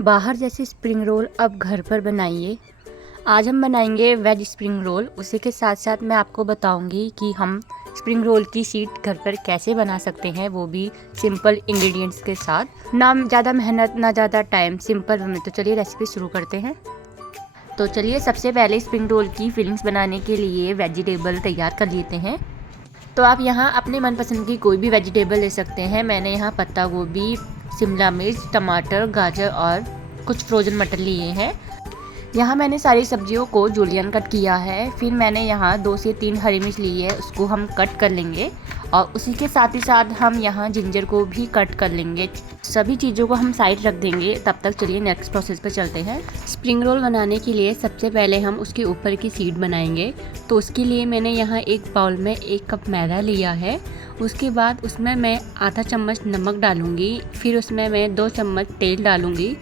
बाहर जैसे spring roll अब घर पर बनाइए। आज हम बनाएंगे वेज स्प्रिंग रोल। उसी के साथ साथ मैं आपको बताऊंगी कि हम स्प्रिंग रोल की शीट घर पर कैसे बना सकते हैं, वो भी सिंपल इंग्रेडिएंट्स के साथ। ना ज़्यादा मेहनत ना ज़्यादा टाइम, सिंपल में। तो चलिए रेसिपी शुरू करते हैं। तो चलिए सबसे पहले स्प्रिंग रोल की फिलिंग्स बनाने के लिए वेजिटेबल तैयार कर लेते हैं। तो आप यहाँ अपने मनपसंद की कोई भी वेजिटेबल ले सकते हैं। मैंने यहाँ पत्ता गोभी, शिमला मिर्च, टमाटर, गाजर और कुछ फ्रोज़न मटर लिए हैं। यहाँ मैंने सारी सब्जियों को जूलियन कट किया है। फिर मैंने यहाँ 2 से 3 हरी मिर्च ली है, उसको हम कट कर लेंगे। और उसी के साथ ही साथ हम यहाँ जिंजर को भी कट कर लेंगे। सभी चीज़ों को हम साइड रख देंगे। तब तक चलिए नेक्स्ट प्रोसेस पे चलते हैं। स्प्रिंग रोल बनाने के लिए सबसे पहले हम उसके ऊपर की शीट बनाएंगे। तो उसके लिए मैंने यहाँ एक बाउल में 1 कप मैदा लिया है। उसके बाद उसमें मैं आधा चम्मच नमक डालूँगी। फिर उसमें मैं 2 चम्मच तेल डालूँगी।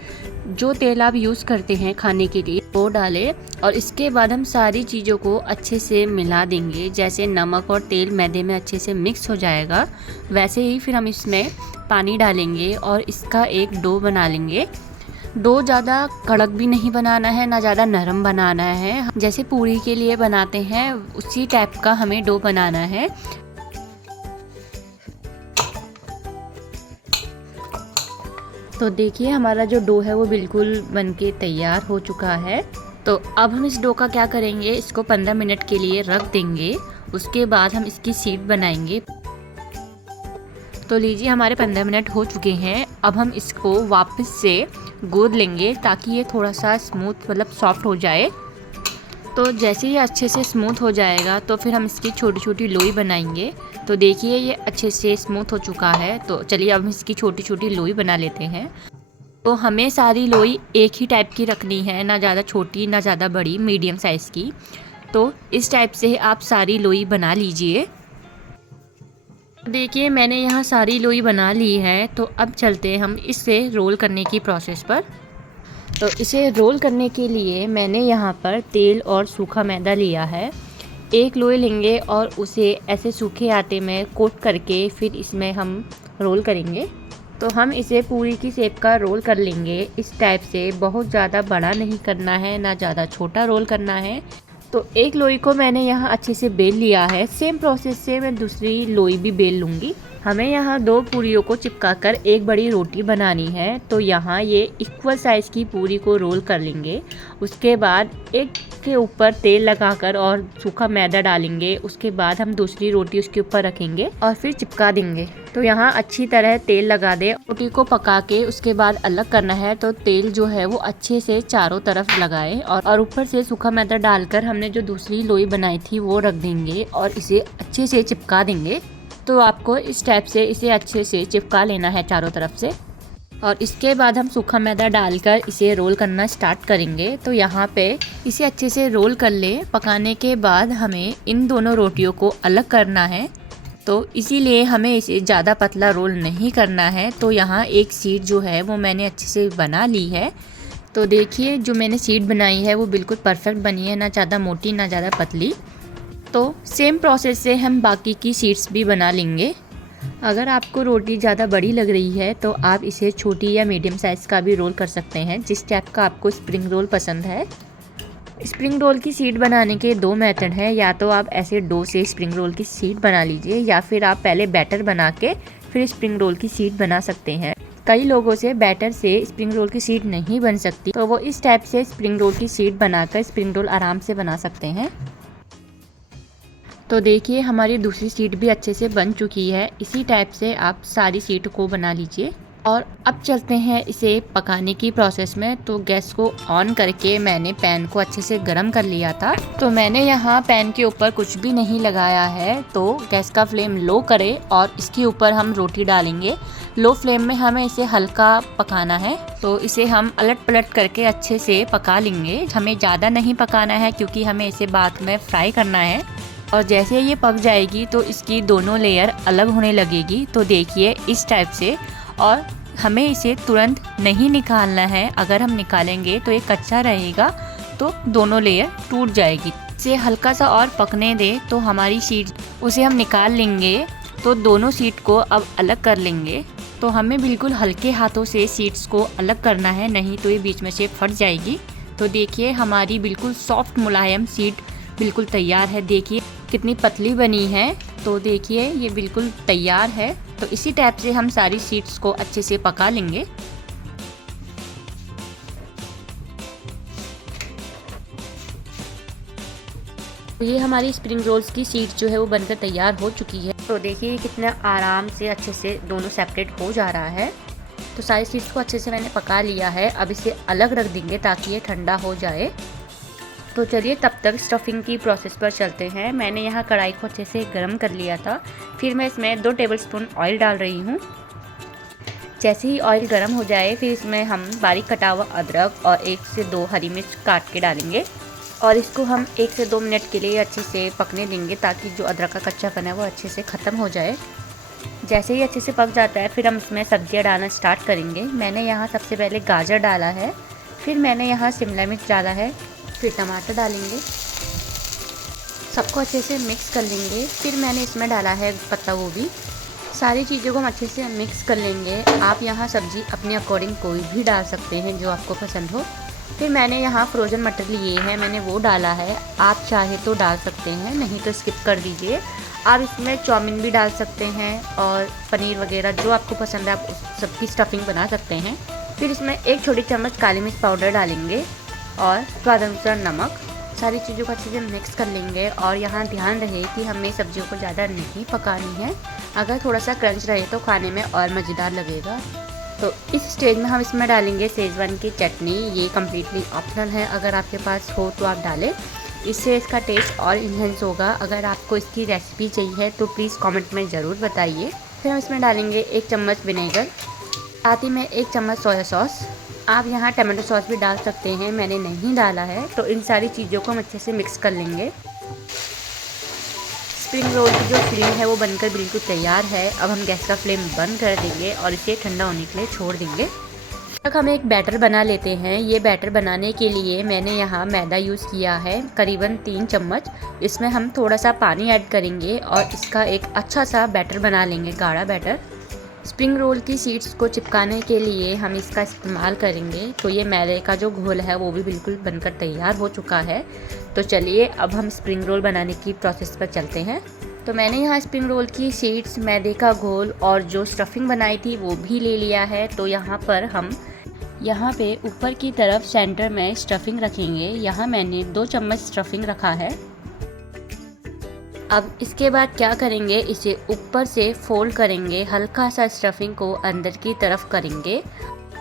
जो तेल आप यूज़ करते हैं खाने के लिए वो डालें। और इसके बाद हम सारी चीज़ों को अच्छे से मिला देंगे। जैसे नमक और तेल मैदे में अच्छे से मिक्स हो जाएगा, वैसे ही फिर हम इसमें पानी डालेंगे और इसका एक डो बना लेंगे। डो ज़्यादा कड़क भी नहीं बनाना है, ना ज़्यादा नरम बनाना है। जैसे पूरी के लिए बनाते हैं उसी टाइप का हमें डो बनाना है। तो देखिए हमारा जो डो है वो बिल्कुल बनके तैयार हो चुका है। तो अब हम इस डो का क्या करेंगे, इसको 15 मिनट के लिए रख देंगे। उसके बाद हम इसकी शीट बनाएंगे। तो लीजिए हमारे 15 मिनट हो चुके हैं। अब हम इसको वापस से गूंद लेंगे ताकि ये थोड़ा सा स्मूथ मतलब सॉफ्ट हो जाए। तो जैसे ये अच्छे से स्मूथ हो जाएगा तो फिर हम इसकी छोटी छोटी लोई बनाएंगे। तो देखिए ये अच्छे से स्मूथ हो चुका है। तो चलिए अब हम इसकी छोटी छोटी लोई बना लेते हैं। तो हमें सारी लोई एक ही टाइप की रखनी है, ना ज़्यादा छोटी ना ज़्यादा बड़ी, मीडियम साइज़ की। तो इस टाइप से आप सारी लोई बना लीजिए। देखिए मैंने यहाँ सारी लोई बना ली है। तो अब चलते हैं हम इसे रोल करने की प्रोसेस पर। तो इसे रोल करने के लिए मैंने यहाँ पर तेल और सूखा मैदा लिया है। एक लोई लेंगे और उसे ऐसे सूखे आटे में कोट करके फिर इसमें हम रोल करेंगे। तो हम इसे पूरी की शेप का रोल कर लेंगे इस टाइप से। बहुत ज़्यादा बड़ा नहीं करना है, ना ज़्यादा छोटा रोल करना है। तो एक लोई को मैंने यहाँ अच्छे से बेल लिया है। सेम प्रोसेस से मैं दूसरी लोई भी बेल लूँगी। हमें यहाँ 2 पूरियों को चिपकाकर एक बड़ी रोटी बनानी है। तो यहाँ ये इक्वल साइज़ की पूरी को रोल कर लेंगे। उसके बाद एक के ऊपर तेल लगाकर और सूखा मैदा डालेंगे। उसके बाद हम दूसरी रोटी उसके ऊपर रखेंगे और फिर चिपका देंगे। तो यहाँ अच्छी तरह तेल लगा दे। रोटी को पका के उसके बाद अलग करना है। तो तेल जो है वो अच्छे से चारों तरफ लगाए और ऊपर से सूखा मैदा डालकर हमने जो दूसरी लोई बनाई थी वो रख देंगे और इसे अच्छे से चिपका देंगे। तो आपको इस टाइप से इसे अच्छे से चिपका लेना है चारों तरफ से। और इसके बाद हम सूखा मैदा डालकर इसे रोल करना स्टार्ट करेंगे। तो यहाँ पे इसे अच्छे से रोल कर ले। पकाने के बाद हमें इन दोनों रोटियों को अलग करना है। तो इसीलिए हमें इसे ज़्यादा पतला रोल नहीं करना है। तो यहाँ एक शीट जो है वो मैंने अच्छे से बना ली है। तो देखिए जो मैंने शीट बनाई है वो बिल्कुल परफेक्ट बनी है, ना ज़्यादा मोटी ना ज़्यादा पतली। तो सेम प्रोसेस से हम बाकी की शीट्स भी बना लेंगे। अगर आपको रोटी ज़्यादा बड़ी लग रही है तो आप इसे छोटी या मीडियम साइज़ का भी रोल कर सकते हैं, जिस टाइप का आपको स्प्रिंग रोल पसंद है। स्प्रिंग रोल की शीट बनाने के 2 मेथड हैं। या तो आप ऐसे डो से स्प्रिंग रोल की शीट बना लीजिए, या फिर आप पहले बैटर बना के फिर स्प्रिंग रोल की शीट बना सकते हैं। कई लोगों से बैटर से स्प्रिंग रोल की शीट नहीं बन सकती, तो वो इस टाइप से स्प्रिंग रोल की शीट बनाकर स्प्रिंग रोल आराम से बना सकते हैं। तो देखिए हमारी दूसरी शीट भी अच्छे से बन चुकी है। इसी टाइप से आप सारी शीट को बना लीजिए। और अब चलते हैं इसे पकाने की प्रोसेस में। तो गैस को ऑन करके मैंने पैन को अच्छे से गर्म कर लिया था। तो मैंने यहाँ पैन के ऊपर कुछ भी नहीं लगाया है। तो गैस का फ्लेम लो करें और इसके ऊपर हम रोटी डालेंगे। लो फ्लेम में हमें इसे हल्का पकाना है। तो इसे हम अलट पलट करके अच्छे से पका लेंगे। हमें ज़्यादा नहीं पकाना है क्योंकि हमें इसे बाद में फ्राई करना है। और जैसे ये पक जाएगी तो इसकी दोनों लेयर अलग होने लगेगी। तो देखिए इस टाइप से। और हमें इसे तुरंत नहीं निकालना है। अगर हम निकालेंगे तो ये कच्चा रहेगा, तो दोनों लेयर टूट जाएगी। इसे हल्का सा और पकने दे तो हमारी शीट उसे हम निकाल लेंगे। तो दोनों शीट को अब अलग कर लेंगे। तो हमें बिल्कुल हल्के हाथों से सीड्स को अलग करना है, नहीं तो ये बीच में से फट जाएगी। तो देखिए हमारी बिल्कुल सॉफ्ट मुलायम सीड बिल्कुल तैयार है। देखिए कितनी पतली बनी है। तो देखिए ये बिल्कुल तैयार है। तो इसी टाइप से हम सारी सीड्स को अच्छे से पका लेंगे। तो ये हमारी स्प्रिंग रोल्स की सीड जो है वो बनकर तैयार हो चुकी है। तो देखिए कितना आराम से अच्छे से दोनों सेपरेट हो जा रहा है। तो सारी सीड्स को अच्छे से मैंने पका लिया है। अब इसे अलग रख देंगे ताकि ये ठंडा हो जाए। तो चलिए तब तक स्टफिंग की प्रोसेस पर चलते हैं। मैंने यहाँ कढ़ाई को अच्छे से गर्म कर लिया था। फिर मैं इसमें 2 टेबलस्पून ऑयल डाल रही हूँ। जैसे ही ऑयल गर्म हो जाए फिर इसमें हम बारीक कटा हुआ अदरक और 1 से 2 हरी मिर्च काट के डालेंगे और इसको हम 1 से 2 मिनट के लिए अच्छे से पकने देंगे ताकि जो अदरक का कच्चापन है वो अच्छे से ख़त्म हो जाए। जैसे ही अच्छे से पक जाता है फिर हम इसमें सब्जियां डालना स्टार्ट करेंगे। मैंने यहाँ सबसे पहले गाजर डाला है, फिर मैंने यहाँ शिमला मिर्च डाला है, फिर टमाटर डालेंगे। सबको अच्छे से मिक्स कर लेंगे। फिर मैंने इसमें डाला है पत्ता गोभी। सारी चीज़ों को हम अच्छे से मिक्स कर लेंगे। आप यहाँ सब्ज़ी अपने अकॉर्डिंग कोई भी डाल सकते हैं जो आपको पसंद हो। फिर मैंने यहाँ फ्रोज़न मटर लिए हैं, मैंने वो डाला है। आप चाहे तो डाल सकते हैं, नहीं तो स्किप कर दीजिए। आप इसमें चाउमीन भी डाल सकते हैं और पनीर वगैरह जो आपको पसंद है आप उस सबकी स्टफिंग बना सकते हैं। फिर इसमें 1 छोटी चम्मच काली मिर्च पाउडर डालेंगे और स्वाद अनुसार नमक। सारी चीज़ों को अच्छे से मिक्स कर लेंगे और यहाँ ध्यान रहे कि हमें सब्जियों को ज़्यादा नहीं पकानी है। अगर थोड़ा सा क्रंच रहे तो खाने में और मज़ेदार लगेगा। तो इस स्टेज में हम इसमें डालेंगे शेज़वान की चटनी। ये कम्प्लीटली ऑप्शनल है, अगर आपके पास हो तो आप डालें, इससे इसका टेस्ट और इन्हेंस होगा। अगर आपको इसकी रेसिपी चाहिए तो प्लीज़ कमेंट में ज़रूर बताइए। फिर हम इसमें डालेंगे 1 चम्मच विनेगर, साथ ही में 1 चम्मच सोया सॉस। आप यहाँ टमाटो सॉस भी डाल सकते हैं, मैंने नहीं डाला है। तो इन सारी चीज़ों को हम अच्छे से मिक्स कर लेंगे। स्प्रिंग रोल की जो फिलिंग है वो बनकर बिल्कुल तैयार है। अब हम गैस का फ्लेम बंद कर देंगे और इसे ठंडा होने के लिए छोड़ देंगे। तक हम एक बैटर बना लेते हैं। ये बैटर बनाने के लिए मैंने यहाँ मैदा यूज़ किया है, करीबन 3 चम्मच। इसमें हम थोड़ा सा पानी ऐड करेंगे और इसका एक अच्छा सा बैटर बना लेंगे, गाढ़ा बैटर। स्प्रिंग रोल की सीड्स को चिपकाने के लिए हम इसका इस्तेमाल करेंगे। तो ये मैदे का जो घोल है वो भी बिल्कुल बनकर तैयार हो चुका है। तो चलिए अब हम स्प्रिंग रोल बनाने की प्रोसेस पर चलते हैं। तो मैंने यहाँ स्प्रिंग रोल की सीड्स, मैदे का घोल और जो स्टफिंग बनाई थी वो भी ले लिया है। तो यहाँ पर हम यहाँ पे ऊपर की तरफ सेंटर में स्टफिंग रखेंगे। यहाँ मैंने 2 चम्मच स्टफिंग रखा है। अब इसके बाद क्या करेंगे, इसे ऊपर से फोल्ड करेंगे, हल्का सा स्टफिंग को अंदर की तरफ करेंगे।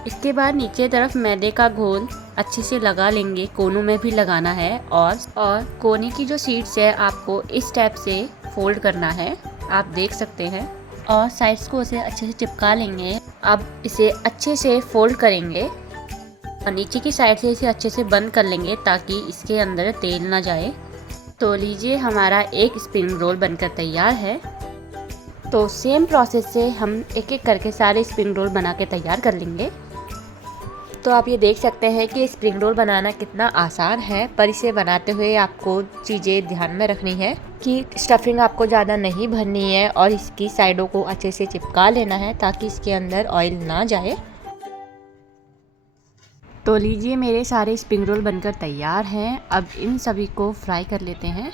इसके बाद नीचे तरफ मैदे का घोल अच्छे से लगा लेंगे, कोनों में भी लगाना है। और कोने की जो सीड्स है आपको इस टाइप से फोल्ड करना है, आप देख सकते हैं। और साइड्स को उसे अच्छे से चिपका लेंगे। अब इसे अच्छे से फोल्ड करेंगे और नीचे की साइड से इसे अच्छे से बंद कर लेंगे ताकि इसके अंदर तेल ना जाए। तो लीजिए हमारा एक स्प्रिंग रोल बनकर तैयार है। तो सेम प्रोसेस से हम एक एक करके सारे स्प्रिंग रोल बना के तैयार कर लेंगे। तो आप ये देख सकते हैं कि स्प्रिंग रोल बनाना कितना आसान है, पर इसे बनाते हुए आपको चीज़ें ध्यान में रखनी है कि स्टफिंग आपको ज़्यादा नहीं भरनी है और इसकी साइडों को अच्छे से चिपका लेना है ताकि इसके अंदर ऑयल ना जाए। तो लीजिए मेरे सारे स्प्रिंग रोल बनकर तैयार हैं। अब इन सभी को फ्राई कर लेते हैं।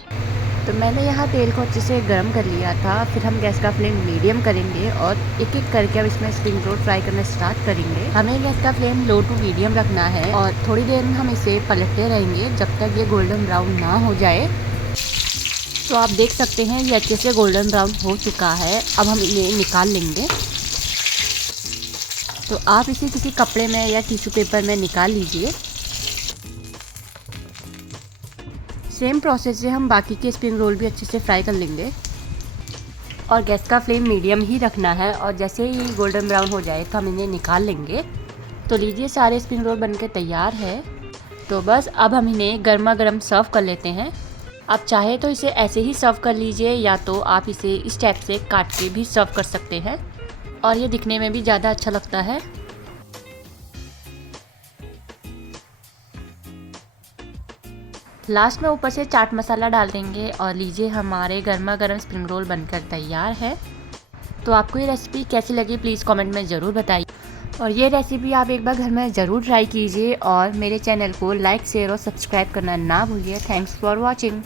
तो मैंने यहाँ तेल को अच्छे से गर्म कर लिया था। फिर हम गैस का फ्लेम मीडियम करेंगे और एक एक करके अब इसमें स्प्रिंग रोल फ्राई करना स्टार्ट करेंगे। हमें गैस का फ्लेम लो टू मीडियम रखना है और थोड़ी देर में हम इसे पलटते रहेंगे जब तक ये गोल्डन ब्राउन ना हो जाए। तो आप देख सकते हैं ये अच्छे से गोल्डन ब्राउन हो चुका है। अब हम इन्हें निकाल लेंगे। तो आप इसे किसी कपड़े में या टिश्यू पेपर में निकाल लीजिए। सेम प्रोसेस से हम बाकी के स्प्रिंग रोल भी अच्छे से फ्राई कर लेंगे और गैस का फ्लेम मीडियम ही रखना है। और जैसे ही गोल्डन ब्राउन हो जाए तो हम इन्हें निकाल लेंगे। तो लीजिए सारे स्प्रिंग रोल बनके तैयार है। तो बस अब हम इन्हें गर्मा गर्म सर्व कर लेते हैं। आप चाहे तो इसे ऐसे ही सर्व कर लीजिए या तो आप इसे इस टाइप से काट के भी सर्व कर सकते हैं और ये दिखने में भी ज़्यादा अच्छा लगता है। लास्ट में ऊपर से चाट मसाला डाल देंगे और लीजिए हमारे गर्मा गर्म स्प्रिंग रोल बनकर तैयार है। तो आपको ये रेसिपी कैसी लगी प्लीज़ कमेंट में ज़रूर बताइए। और ये रेसिपी आप एक बार घर में ज़रूर ट्राई कीजिए और मेरे चैनल को लाइक शेयर और सब्सक्राइब करना ना भूलिए। Thanks for watching.